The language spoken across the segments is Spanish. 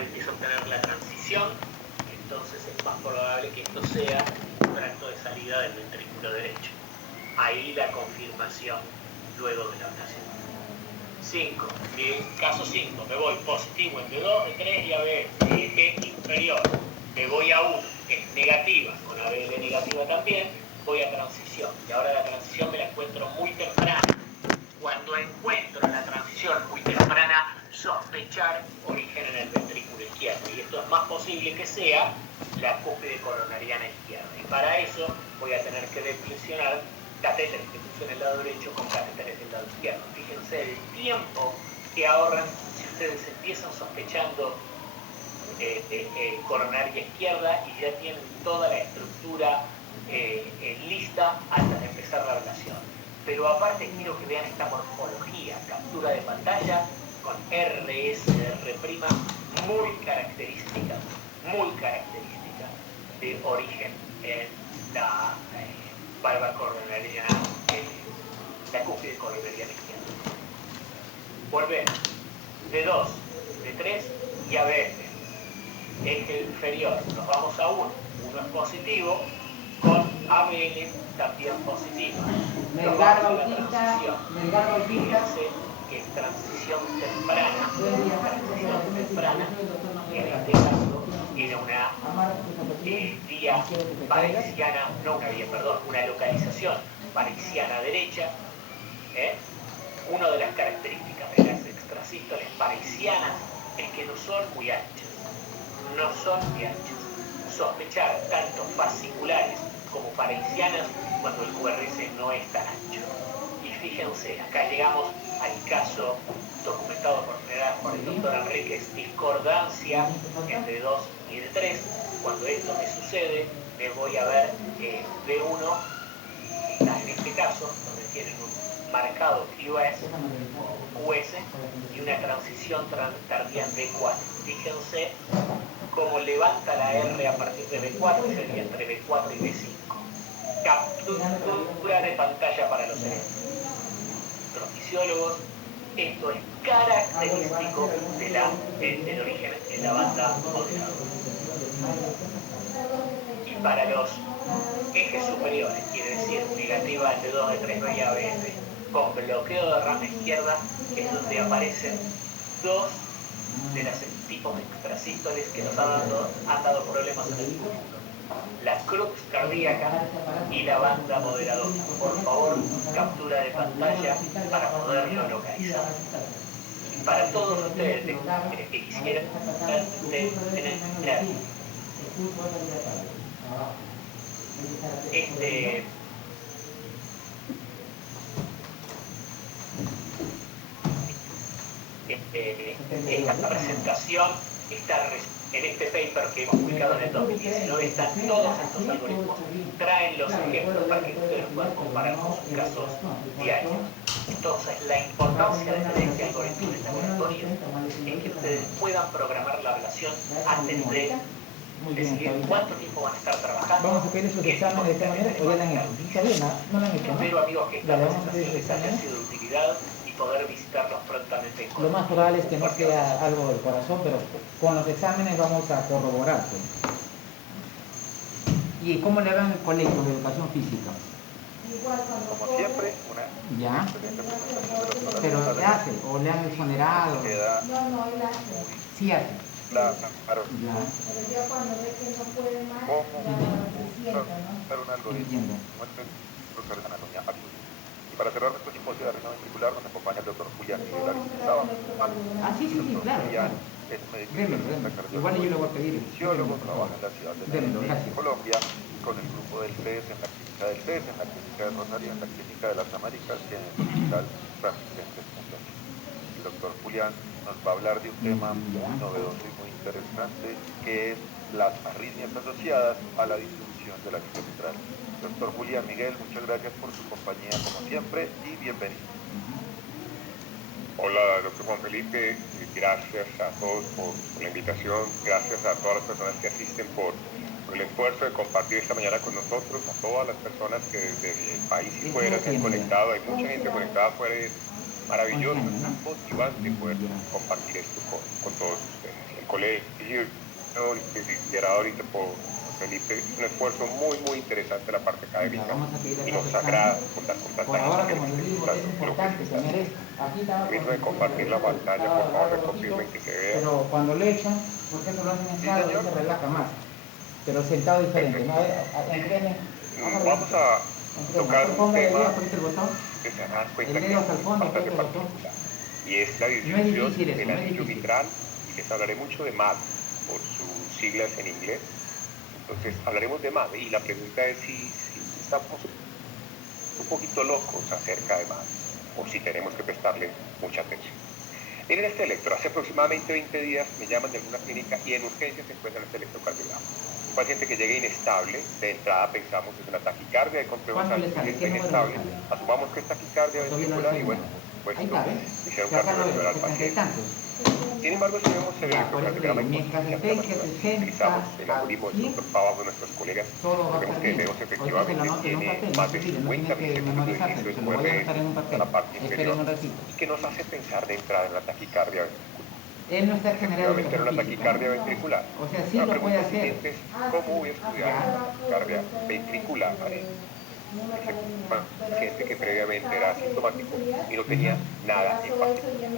empiezo a obtener la transición, entonces es más probable que esto sea un tracto de salida del ventrículo derecho. Ahí la confirmación luego de la ablación. 5. Caso 5. Me voy positivo en B2, B3 y AB. Eje inferior. Me voy a 1, que es negativa, con ABL negativa también. Voy a transición. Y ahora la transición me la encuentro muy temprana. Cuando encuentro la transición muy temprana, sospechar origen en el ventrículo izquierdo. Y esto es más posible que sea la cúspide coronariana izquierda. Y para eso voy a tener que deflexionar catéteres que puse en el lado derecho con catéteres del lado izquierdo. Fíjense el tiempo que ahorran si ustedes empiezan sospechando coronaria izquierda y ya tienen toda la estructura lista antes de empezar la ablación. Pero aparte quiero que vean esta morfología, captura de pantalla con RSR' muy característica de origen en la valva coronariana, la cúspide coronariana izquierda. Volvemos. D2, D3 y ABF. Eje inferior, nos vamos a 1. 1 es positivo, con ABL también positiva. Nos vamos a la transición. Fíjense que es transición temprana, en este caso era una vía parisiana, no una vía, perdón, una localización parisiana derecha. Una de las características de las extrasístoles parisianas es que no son muy anchas. Sospechar tanto fasciculares como parisianas cuando el QRS no es tan ancho. Y fíjense, acá llegamos al caso documentado por el doctor Enríquez, discordancia entre D2 y D3. Cuando esto me sucede, me voy a ver B1, en este caso, donde tienen un marcado QS o QS y una transición tardía en B4. Fíjense cómo levanta la R a partir de B4, sería entre B4 y B5. Captura de pantalla para los fisiólogos. Esto es característico del origen en la banda moderada. Y para los ejes superiores, quiere decir negativa de 2, de 3, no y ABF, con bloqueo de rama izquierda, es donde aparecen dos de los tipos de extrasístoles que nos han dado problemas en el público. La crux cardíaca y la banda moderadora. Por favor, captura de pantalla para poderlo localizar. Y para todos ustedes que quisieran tener esta presentación está en este paper que hemos publicado en el 2019, están todos estos algoritmos, traen los ejemplos para que ustedes puedan comparar con sus casos diarios. Entonces, la importancia de tener este algoritmo de laboratorio es que ustedes puedan programar la ablación antes de decidir cuánto tiempo van a estar trabajando. Vamos a pedir esos exámenes de esta manera o ya la han hecho. Está bien, no la han hecho, ¿no? Espero, amigos, que esta presentación les haya sido de utilidad y poder visitarlos prontamente. Lo más probable es que no sea algo del corazón, pero con los exámenes vamos a corroborar. Pues. ¿Y cómo le van en el colegio de educación física? Como siempre, ¿Ya? Pero ¿qué hace? ¿O le han exonerado? No, él hace. Sí hace. Claro. Ya. Pero ya cuando ve que no puede más, ¿Cómo? se sienta, ¿no? Un algoritmo. Y para cerrar nuestro simposio de risa ventricular nos acompaña el doctor Julián Miguel Aristizábal. Sí, claro. Julián es médico Igual yo le voy a pedir. fisiólogo, trabaja en la ciudad de Medellín, Gracias. Colombia, con el grupo del CES, en la clínica del CES, en la clínica de Rosario, en la clínica de las Américas y en el hospital Ramírez. El doctor Julián nos va a hablar de un tema muy novedoso y muy interesante, que es las arritmias asociadas a la disfunción de la vía mitral. Doctor Julián Miguel, muchas gracias por su compañía como siempre y bienvenido. Hola, doctor Juan Felipe, gracias a todos por la invitación, gracias a todas las personas que asisten por el esfuerzo de compartir esta mañana con nosotros, a todas las personas que desde el país y fuera se han conectado, hay mucha gente conectada fuera maravilloso, 11 años, es ¿no? muy motivante poder compartir esto con todos ustedes. El colegio liderado ahorita por Felipe es un esfuerzo muy interesante la parte Ya, académica vamos a pedir y el nos descanso. agrada contar con tanta Por ahora, gente como que les digo, está es haciendo lo que importante se está tener haciendo. esto. Aquí estaba Permítame compartir la pantalla, por favor, le confirmen que se vea. pero cuando le echan, porque eso lo hacen en Sí, sala, señor. se relaja más. Pero sentado diferente, ¿no? Entrene. Vamos a tocar un Ponga el dedo, tema apriete el botón. que se dan cuenta El que dedo es hasta el fondo, bastante apriete el botón. particular. Y es la No es disyunción difícil eso, del no es anillo difícil. mitral, y les hablaré mucho de MAD, por sus siglas en inglés. Entonces, hablaremos de MAD, y la pregunta es si estamos un poquito locos acerca de MAD, o si tenemos que prestarle mucha atención. Miren este electro, hace aproximadamente 20 días me llaman de alguna clínica y en urgencia se encuentra este electrocardiograma. Un paciente que llega inestable, de entrada pensamos que es una taquicardia, encontremos ¿Cuánto algo le sale? que ¿Qué está número le inestable, sale? asumamos que es taquicardia Todavía no ventricular le y bueno, sale pues Ahí está, ¿ves? hicieron Si acá lo cardiovascular ves, al 60 y paciente. tantos. Sin embargo, si vemos el Ya, por eso le electrocardiograma digo, en mientras potencia esté que máxima, 60 utilizamos el a algoritmo del 100, Dr. Pavas de nuestros colegas, todo va a vemos estar que bien. Leos Ahorita se lo efectivamente anoto en un tiene papel, no más se de olvide, no 50 tiene que milisegundos de memorizarse, inicio de se lo voy a QRS anotar en un a papel. la parte Esperen inferior un ratito. y que nos hace pensar de entrada en la taquicardia ventricular. Él no está generado Efectivamente era una educación física, taquicardia ¿no? ventricular. O sea, sí La lo puede pregunta hacer. siguiente es, ¿cómo voy a estudiar Ya. la taquicardia ventricular? Paciente que previamente era asintomático y no tenía nada en particular.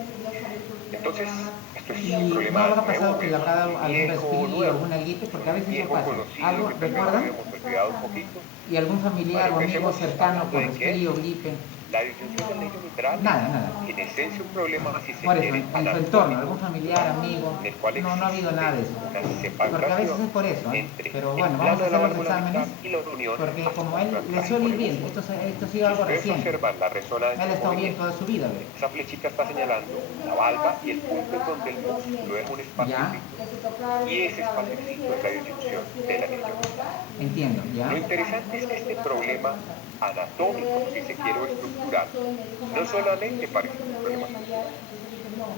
Entonces, esto es Y un no problema habrá nuevo, pasado que le es habrá dado algún viejo resfrío, nuevo, alguna gripe, porque a veces eso viejo pasa. conocido ¿Algo que tal vez recuerdan? habíamos olvidado un poquito. ¿Y algún familiar Bueno, o amigo empecemos cercano hablando con de qué es resfrío, gripe? la disyunción del anillo mitral. Nada. En esencia un problema, si se Por eso, quiere, en su anatómico, entorno, algún familiar, amigo, en el cual no ha habido nada de eso. una Porque a veces separación es por eso, ¿eh? entre Pero el bueno, plano vamos a de la hacer los válvula exámenes, mitral y la unión porque como hacia él le el suele ir músculo. bien, esto ha sido Si algo ustedes reciente. observan la resonancia Él ha en estado bien movimiento, toda su vida, ¿ve? esa flechita está señalando la valva y el punto en donde el músculo deja un Ya, espaciocito. Y ese espaciocito es la disyunción de la anillo mitral. entiendo, ya. Lo interesante es que este problema anatómico, si se quiere, o estructural, no solamente parece un problema estructural,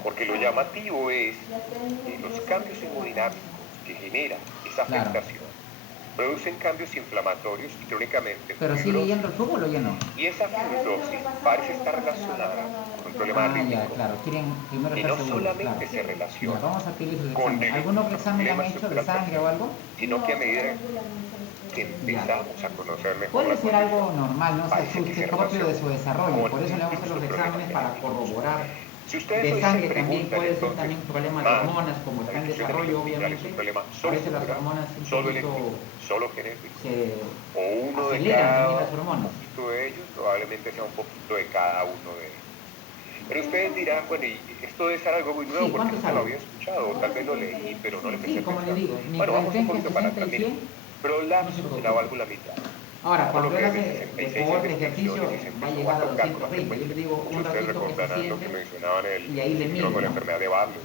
porque lo llamativo es que los cambios hemodinámicos que genera esa Claro. afectación producen cambios inflamatorios y crónicamente Pero sigue fibrosis. yendo el fútbol o ya no. Y esa fibrosis parece estar relacionada con un problema Ah, ya, rítmico. claro, quieren primero Y estar no seguros, solamente claro. se relaciona Ya, vamos a pedir sus con exámenes. el ¿Algún otro examen han problema hecho de estructural, sangre o algo? sino que a medida que empezamos a conocer mejor Puede la ser algo condición, normal, no se parece que asuste, se propio de su relaciona desarrollo. con Por eso le vamos a hacer los su exámenes problema para genético. corroborar. Si ustedes De hoy sangre se también preguntan puede ser entonces, también problema de ¿MAD, hormonas, como está en la disyunción del desarrollo, anillo mitral, es un obviamente. problema A solo veces las estructural, hormonas un solo poquito eléctrico, solo genético, se o uno de aceleran cada también las hormonas? poquito de ellos, probablemente sea un poquito de cada uno de ellos. Pero ustedes dirán, bueno, y esto debe ser algo muy nuevo Sí, porque ¿cuánto nunca lo sale? había escuchado, o tal vez lo leí, pero no le presté Sí, como le atención. digo, Bueno, mientras vamos un estén poquito entre para 60 atrás. y Miren, 100, no se prolapso de la preocupe. válvula mitral. Ahora, Por cuando lo él que hace 66 deporte, ejercicio, investigaciones y se va a empezó llegar a tocar con 220. Yo le frecuencia. digo un Ustedes ratito que se recordarán lo que siente mencionaban y ahí le síndrome de la mide, ¿no? enfermedad de Barlow.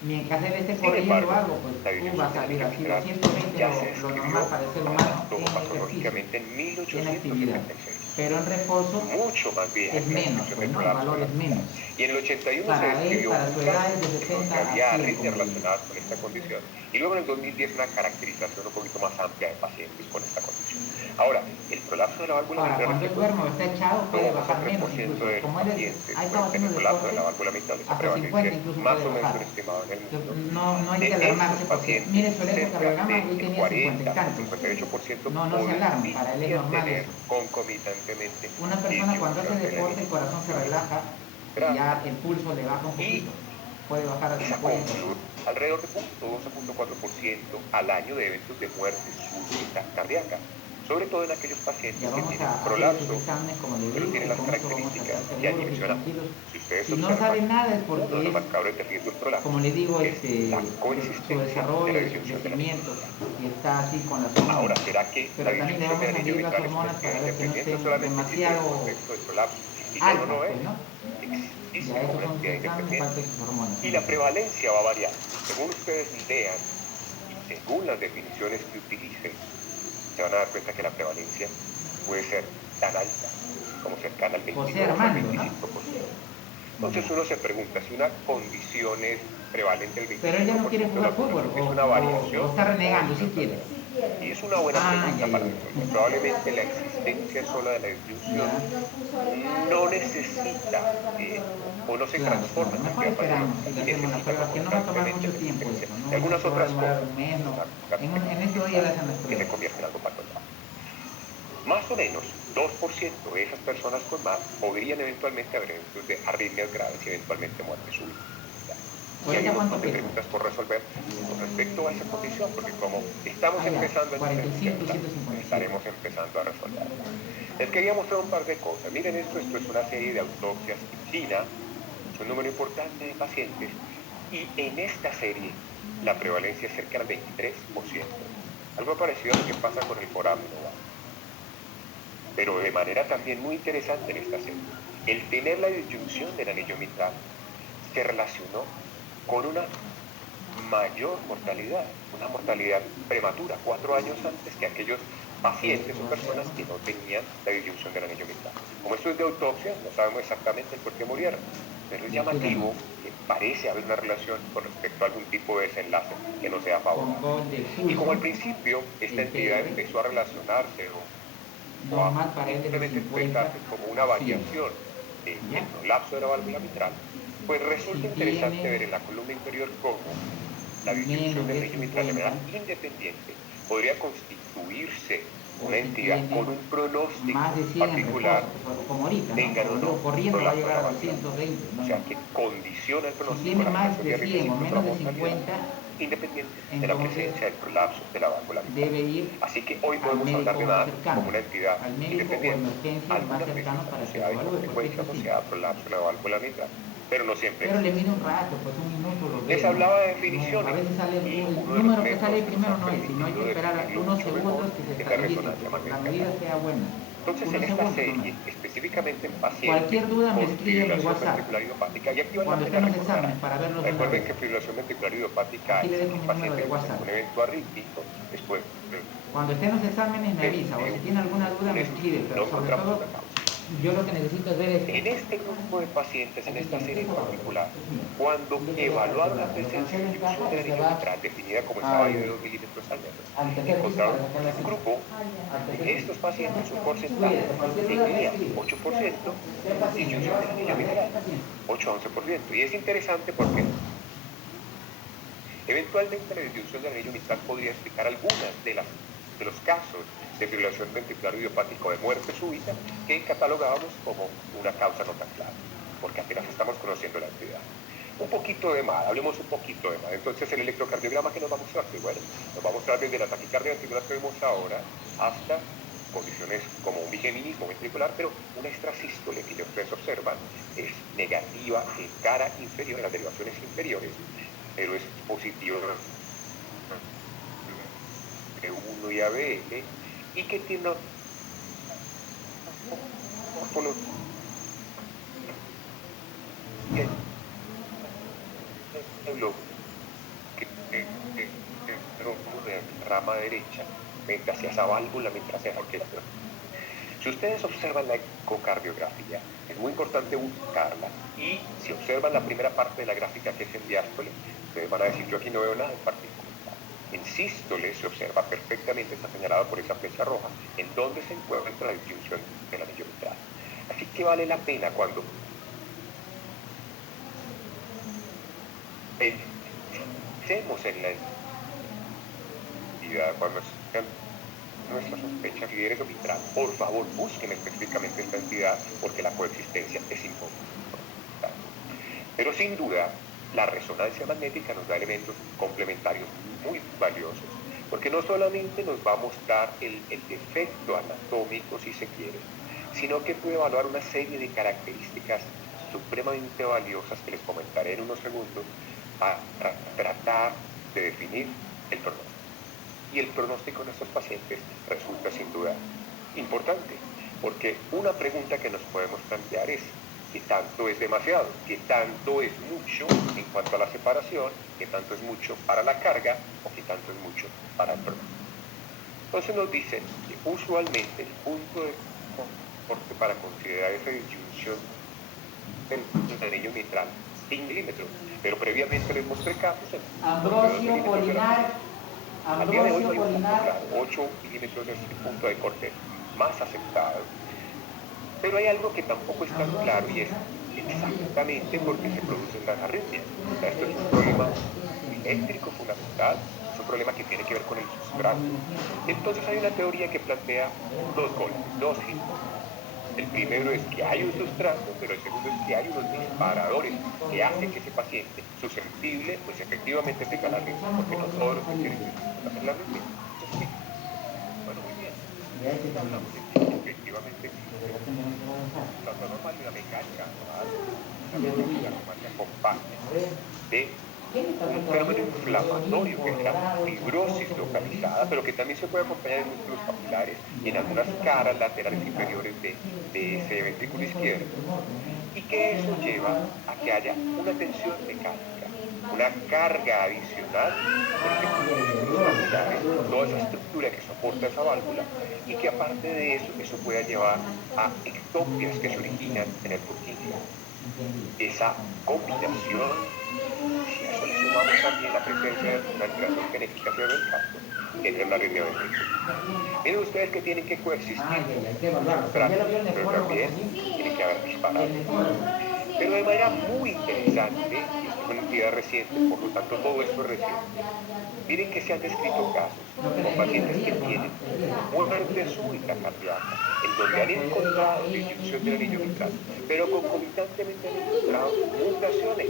Mientras él esté Sin corriendo embargo, algo, pues la tú disyunción vas a del salir anillo así, mitral 220 ya se lo describió normal para el ser humano en ejercicio, patológicamente en en actividad. 1876. Pero en reposo Mucho más vieja es que la menos, descripción pues del no, el prolapso valor de la es mitral. menos. Y en el 81 se Para él, describió para un su edad caso es de en 60 donde a había 100, arritmias como le digo. relacionadas con esta condición. Y luego en el 2010 una caracterización un poquito más amplia de pacientes con esta condición. Ahora, el prolapso de la válvula Ahora, mitral cuando él duerme o está echado, puede bajar menos 3% incluso. de Como él pacientes ha estado pueden tener haciendo prolapso de deporte, la válvula mitral, esa hasta 50 prevalencia incluso más puede o menos bajar. un estimado en el mundo. No hay De que alarmarse estos porque pacientes, mire su cerca electrocardiograma, hoy del tenía 50 y 40 tantos. 58% No se alarme, para él es podrían normal tener eso. concomitantemente Una persona cuando hace disminución del deporte, el anillo. corazón se relaja y ya el pulso le baja un poquito. Puede bajar a Esa 50. conclusión, alrededor de 0.2 a 0.4% al año de eventos de muerte súbita cardíaca, sobre todo en aquellos pacientes Ya que vamos tienen a hacer prolapso, sus exámenes, como le pero digo, tienen y las con eso vamos a características estar que allí seguros y mencionamos. tranquilos. Si ustedes Si no observan, saben nada es uno de porque los es, marcadores de riesgo del prolapso como le digo, es la su consistencia de desarrollo, la su disyunción del anillo crecimiento mitral. y está así con las Ahora, hormonas. ¿será que Pero la también le disyunción vamos del a anillo medir las mitral es una hormonas para actividad ver que no independiente o estén solamente existe el demasiado contexto del prolapso? Y solo altas, no es. pues, ¿no? Existe Ya como esos una son sus actividad exámenes, independiente. falta de sus hormonas. Y la prevalencia va a variar. Según ustedes lean y según las definiciones que utilicen, se van a dar cuenta que la prevalencia puede ser tan alta como cercana al 22 José al Armando, ¿no? 25%. Entonces uno se pregunta si una condición es prevalente el 25%. Pero él ya no quiere jugar fútbol, es una variación. o está renegando, si quiere. Sí quiere. Y es una buena pregunta ya, para ya. resolver. Probablemente la existencia sola de la disyunción no necesita o no se transforma en Mejor cantidad esperamos patológica si y le hacemos la necesita prueba, que no va a tomar constantemente mucho tiempo resistencia. eso, ¿no? Y algunas Eso va a otras demorar cosas un mes, no. una En ese día le hacen las que se pruebas. convierte en algo patológico. Más o menos 2% de esas personas con MAD podrían eventualmente haber eventos de arritmias graves y eventualmente muerte súbita. Y hay ¿Ahorita un cuánto montón de pesa? preguntas por resolver con respecto a esa condición, porque como estamos ya, empezando a 45 y entender, 157. estaremos empezando a resolver. Les quería mostrar un par de cosas. Miren esto es una serie de autopsias en China, es un número importante de pacientes, y en esta serie la prevalencia es cerca del 23%. Algo parecido a lo que pasa con el foramen oval. Pero de manera también muy interesante en esta serie. El tener la disyunción del anillo mitral se relacionó con una mayor mortalidad, una mortalidad prematura, 4 años antes que aquellos pacientes o personas que no tenían la disyunción del anillo mitral. Como esto es de autopsia, no sabemos exactamente el por qué murieron, pero es llamativo que parece haber una relación con respecto a algún tipo de desenlace que no sea favorable. Y como al principio esta entidad empezó a relacionarse o a Normal para él es de simplemente 50. expresarse como una variación del prolapso de la válvula mitral, pues resulta interesante ver en la columna inferior cómo la disyunción del anillo mitral de manera independiente podría constituirse una entidad con un pronóstico más de 100 particular, en reposo, como ahorita, tengan o no corriendo va a prolapso de llegar la a válvula. 220. O sea que condiciona el Si pronóstico tiene la más relación de de riesgo 100 o contra menos de mortalidad, 50, independiente de la entonces presencia del prolapso de la válvula mitral. debe ir Así que hoy al podemos médico hablar de más MAD cercano, como una entidad al médico o independiente, emergencia más algunas veces cercano para que asociada y lo con evalúe, porque frecuencia esto sí. asociada a prolapso de la válvula mitral, pero no siempre Pero le existe. mide un rato, pues un minuto lo ve. Les hablaba de definiciones A veces sale y el uno de los número que métodos sale que nos primero han no es, sino hay permitido que esperar definirlo unos mucho segundos mejor que se es la estabilice, resonancia que la magnética medida magnética. sea buena. Entonces, en Unos esta segundos serie, nomás. específicamente en pacientes Cualquier duda me con escribe en mi fibrilación WhatsApp. ventricular idiopática, y aquí vale la Cuando pena estén los recordar exámenes algo. para verlos de una Recuerden vez. que fibrilación ventricular idiopática Aquí le es dejo un mi número paciente de que presenta WhatsApp. un evento arrítmico después Cuando estén los exámenes me avisa, o si tiene alguna duda me escribe, no pero sobre encontramos todo una causa. yo lo que necesito es ver esto. En este grupo de pacientes, en esta serie en particular, cuando evaluaron la presencia de disyunción del anillo mitral, definida como esa valle de 2 milímetros al metro, encontraron en un grupo de estos pacientes un porcentaje tenía 8% disyunción del anillo mitral, 8 a 11%. Y es interesante porque eventualmente la disyunción del anillo mitral podría explicar algunas de los casos de fibrilación ventricular idiopática o de muerte súbita que catalogábamos como una causa no tan clara, porque apenas estamos conociendo la entidad. Un poquito de más, hablemos un poquito de más. Entonces, el electrocardiograma que nos va a mostrar, que bueno, nos va a mostrar desde la taquicardia ventricular que vemos ahora hasta condiciones como un bigeminismo ventricular, pero una extrasístole que ya ustedes observan es negativa en cara inferior, en las derivaciones inferiores, pero es positivo de 1 y ABL, y que tiene una de rama derecha, frente hacia esa válvula, mientras se orquesta. Si ustedes observan la ecocardiografía, es muy importante buscarla, y si observan la primera parte de la gráfica que es en diástole, ustedes van a decir, yo aquí no veo nada en particular. En sístole se observa perfectamente, está señalado por esa flecha roja, en donde se encuentra la disyunción del anillo mitral. Así que vale la pena cuando pensemos en la entidad, cuando sean nuestras sospechas líderes mitral, por favor busquen específicamente esta entidad, porque la coexistencia es importante. Pero sin duda, la resonancia magnética nos da elementos complementarios muy valiosos, porque no solamente nos va a mostrar el defecto anatómico, si se quiere, sino que puede evaluar una serie de características supremamente valiosas que les comentaré en unos segundos para tratar de definir el pronóstico. Y el pronóstico en estos pacientes resulta sin duda importante, porque una pregunta que nos podemos plantear es: ¿qué tanto es demasiado? ¿Qué tanto es mucho en cuanto a la separación? ¿Qué tanto es mucho para la carga? ¿O qué tanto es mucho para el pronóstico? Entonces nos dicen que usualmente el punto de corte para considerar esa disyunción del anillo mitral milímetros, pero previamente les mostré casos en Ambrosio Polinar, al día de hoy no hay un punto Polinar. claro, 8 milímetros es el punto de corte más aceptado. Pero hay algo que tampoco es tan claro y es exactamente por qué se producen las arritmias. O sea, esto es un problema eléctrico fundamental, es un problema que tiene que ver con el sustrato. Entonces hay una teoría que plantea dos golpes, dos hitos. El primero es que hay un sustrato, pero el segundo es que hay unos disparadores que hacen que ese paciente susceptible, pues efectivamente tenga la arritmia, porque no todos los que tienen hacer la arritmia. Bueno, muy bien. Hablamos de que efectivamente la normal y la mecánica, la mecánica acompaña de un fenómeno inflamatorio que es la fibrosis localizada, pero que también se puede acompañar en músculos papilares y en algunas caras laterales inferiores de ese ventrículo izquierdo, y que eso lleva a que haya una tensión mecánica, una carga adicional en los músculos papilares, toda esa estructura que soporta esa válvula, y que aparte de eso, eso pueda llevar a ectopias que se originan en el Purkinje. Esa combinación, si a eso le sumamos también la presencia de una alteración genética cerebral, genera una arritmia ventricular. Miren ustedes que tienen que coexistir, pero también tiene que haber disparado. Pero de manera muy interesante, y esto es una entidad reciente, por lo tanto todo esto es reciente, miren que se han descrito casos con pacientes que tienen muerte súbita cardíaca, en donde han encontrado disminución del anillo mitral, pero concomitantemente han encontrado mutaciones,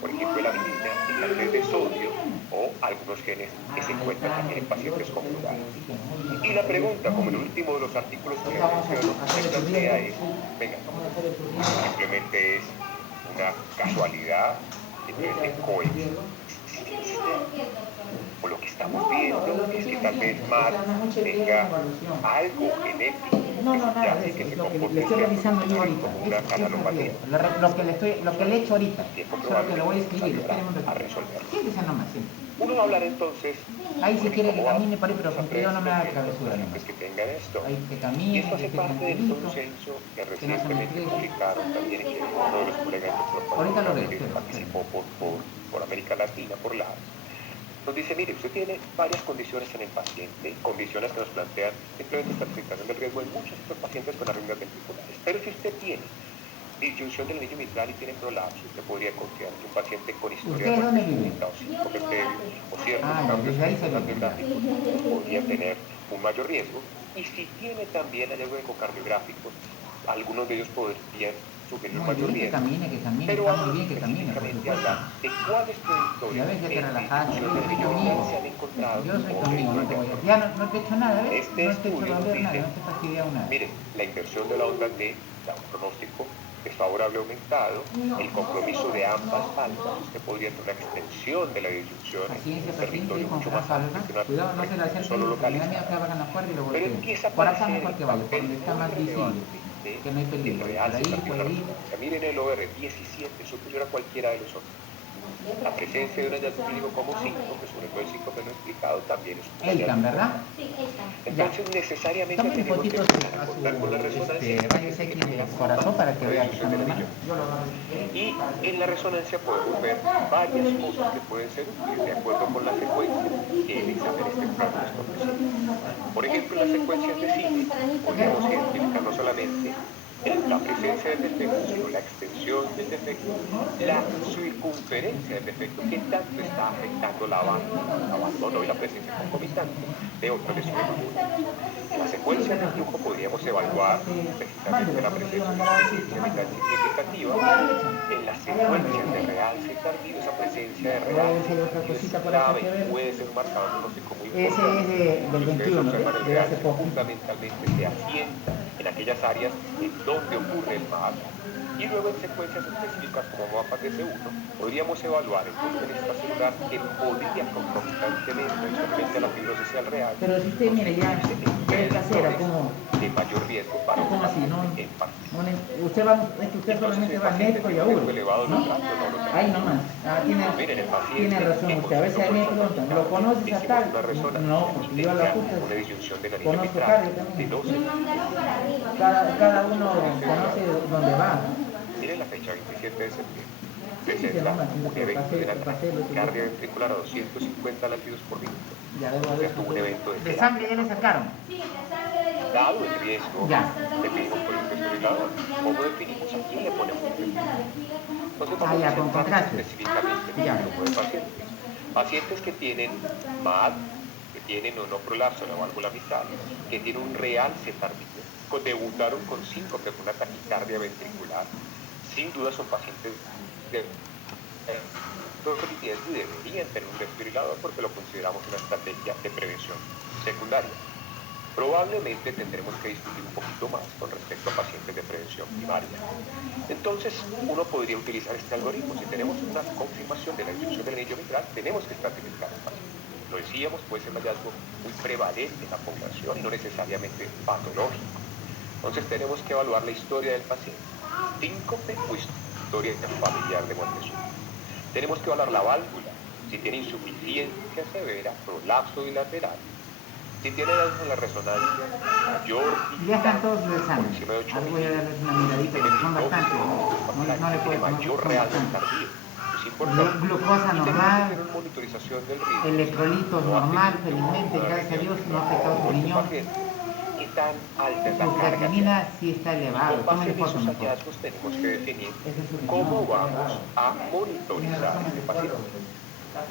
por ejemplo la adenina, el cáncer de sodio o algunos genes que se encuentran también en pacientes con plurales. Y la pregunta, como en el último de los artículos que menciono, se plantea es, venga, simplemente es una casualidad, simplemente coexiste, o lo que estamos viendo es que tal vez más tenga algo genético que se comporte le estoy revisando yo ahorita. como una canalopatía. Lo que le he hecho ahorita. Tiempo Solo que lo voy a probable escribir. ayudará Espérenme un a ratito. resolverlo. Siéntese nomás, sí. Uno va a hablar entonces Ahí si quiere que cómo camine por ahí, pero los con cuidado no me haga pacientes travesura nomás. que tengan esto. Ahí que Y camine, esto que hace esté parte del tranquilito. consenso que que no se recientemente mezcle. publicaron también, y que uno de los colegas del doctor Ahorita lo Pablo veo, Ramírez espera. participó por América Latina, por la nos dice, mire, usted tiene varias condiciones en el paciente, condiciones que nos plantean simplemente estratificación del riesgo en muchos de estos pacientes con arritmias ventriculares. Pero si usted tiene disyunción del anillo mitral y tiene prolapso, usted podría considerar que un paciente con historia ¿Usted de dónde vive? o síncope estéril o ciertos cambios desde ahí se ve. electrocardiograficos podría tener un mayor riesgo. Y si tiene también hallazgos ecocardiográficos, algunos de ellos podrían sugerir un Muy mayor bien, riesgo. Pero está muy bien que camine, por específicamente supuesto. hablar de cuáles predictores Ya ves, ya te relajaste, de yo soy anillo conmigo. mitral se han encontrado. Yo soy o conmigo, no te voy a... Ya no te he hecho nada, ¿ves? Este No te he hecho estudio doler dice, nada, no te he fastidiado nada. miren, la inversión de la onda T da un pronóstico desfavorable aumentado, el compromiso de ambas altas, usted podría tener una extensión de la disyunción en un territorio mucho más amplio que Cuidado, no se la acerque, solo porque me da miedo localizado. que abran la puerta y lo Pero golpeen. empieza a Por acá aparecer mejor que el vaya, por papel donde está muy más visible, relevante que no hay peligro. del Por real ahí, por ahí. cardiorrespiratorio. Miren el OR 17, superior a cualquiera de los otros. La presencia de un hallazgo clínico como síncope, sobre todo el síncope no explicado, también es un Elkan, hallazgo. ¿verdad? Entonces necesariamente Tome tenemos que fotitos empezar a a su contar con la resonancia. rayos X del corazón para que vea que está normal. Yo lo hago. Y en la resonancia podemos ver varias cosas que pueden ser útiles de acuerdo con la secuencia que el examen esté propuesto. Por ejemplo, en las secuencias de cine podemos identificar no solamente la presencia del defecto, sino la extensión del defecto, la circunferencia del defecto, que tanto está afectando la abandono y la presencia concomitante de otras lesiones vasculares. En la secuencia de flujo podríamos evaluar precisamente la presencia de una presencia vital significativa. En las secuencias de realce tardío, esa presencia de realce es clave y puede ser un marcador diagnóstico muy Ese importante. es del 21, de hace poco. Fundamentalmente se asienta en aquellas áreas en donde ocurre el MAP, y luego en secuencias específicas como mapas de C1 podríamos evaluar entonces en esta celular que podría concomitantemente adicionalmente a la fibrosis al real. Pero si usted mire ya es casera, como de mayor riesgo para ¿cómo así? No, en parte. usted va, es que usted solamente va al médico y a uno, ¿no? Ahí nomás. Tiene razón usted. A veces a mí me preguntan, ¿lo conoces a tal? No, porque yo a la puta conozco cardio también. Cada uno conoce dónde va. Miren la fecha, 27 de septiembre. presenta un evento de taquicardia ventricular a 250 latidos por minuto. Es como un evento de sangre ya le sacaron. Dado el riesgo, definimos por el desfibrilador. ¿Cómo definimos? ¿A quién le ponemos el desfibrilador? Entonces vamos a centrarnos específicamente en este grupo de pacientes. Pacientes que tienen MAD, que tienen o no prolapso de la válvula mitral, que tienen un real cetardia, debutaron con síncope con una taquicardia ventricular. Sin duda son pacientes de y deberían tener un desfibrilador porque lo consideramos una estrategia de prevención secundaria. Probablemente tendremos que discutir un poquito más con respecto a pacientes de prevención primaria. Entonces, uno podría utilizar este algoritmo. Si tenemos una confirmación de la disfunción del anillo mitral, tenemos que estratificar el paciente. Lo decíamos, puede ser un hallazgo muy prevalente en la población y no necesariamente patológico. Entonces, tenemos que evaluar la historia del paciente. Síncope o historia familiar de muerte súbita. Tenemos que evaluar la válvula, si tiene insuficiencia severa, prolapso bilateral, si tiene daño en la resonancia mayor, ya están todos los por exámenes. encima de 8 Voy a darles una miradita, porque son bastantes. No le puedo mayor son real bastantes. cardíaco. Es importante. Glucosa Y normal, tenemos que tener monitorización del ritmo. electrolitos normal, felizmente, gracias a Dios, no ha afectado su riñón. ¿Qué tan alta es la Su carga? creatinina sí está elevada. Con base Tómale en foto esos mejor. hallazgos tenemos que definir Ese es su riñón, cómo está vamos elevado. a monitorizar a este paciente.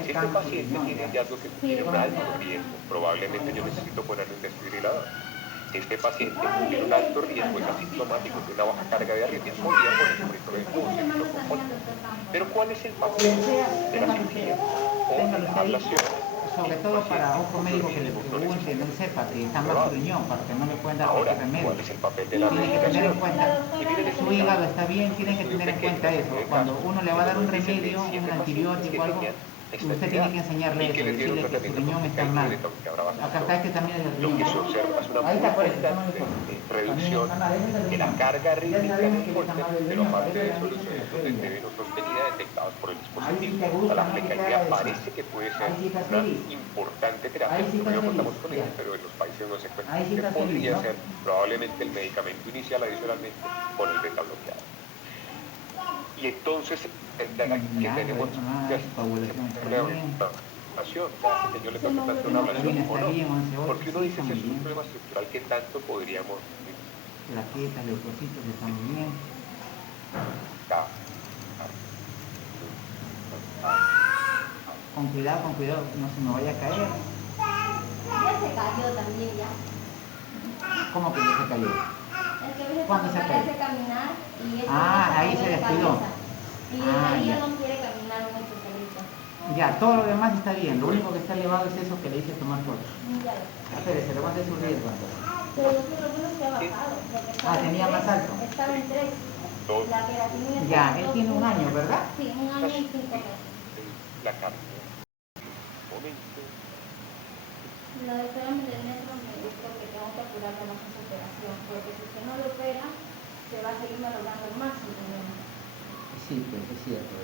Si este paciente tiene hallazgo que tiene un alto riesgo, probablemente yo necesito ponerle un desfibrilador. Si este paciente tiene un alto riesgo, es asintomático, tiene una baja carga de arritmia, podría poner un monitor. Pero ¿cuál es el papel de la cirugía o de la ablación? Sobre todo para ojo médico que le pregunte, no sepa que está mal su riñón, para que no le puedan dar Ahora, cualquier remedio. ¿cuál es el papel de la Tiene que tener en rehabilitación? cuenta, su hígado está bien, tiene que tener en cuenta eso. Cuando uno le va a dar un remedio, un antibiótico o algo, usted tiene que enseñarle eso, decirle que su riñón está mal. Acá está que también es el Lo riñón. que se observa es una Ahí está, por eso, importante reducción de la carga rítmica del corte, pero aparte de eso, los eventos de TB no sostenida detectados por el dispositivo. La flexibilidad parece que puede ser una importante terapia. No contamos con ella, pero en los países no se cuenta. Que podría ser probablemente el medicamento inicial adicionalmente por el beta bloqueado. Y entonces, que tenemos que que yo le toque tanto una ablación o no, porque uno dice que es un problema estructural que tanto podríamos plaquetas, leucocitos están muy bien. Con cuidado, no se me vaya a caer. Ya se cayó también ya. ¿Cómo que ya se cayó? Es que a veces ¿Cuándo se cayó? parece caminar y eso Ahí se descuidó. Y ahí ya no quiere caminar mucho solito. Ya, todo lo demás está bien. Lo único que está elevado es eso que le hice tomar fotos. Ya. Espérese, le voy a hacer su riesgo entonces. Pero lo bueno es que ha bajado. Tenía más alto. Estaba en 3. La creatinina. Ya, él tiene un año, ¿verdad? Sí, 1 año y 5 meses. la carga. Momento. La doctora Melenetro me dijo que tengo que apurarme más en su operación, porque si usted no lo opera, se va a seguir malogrando más su riñón. Sí, pues es cierto.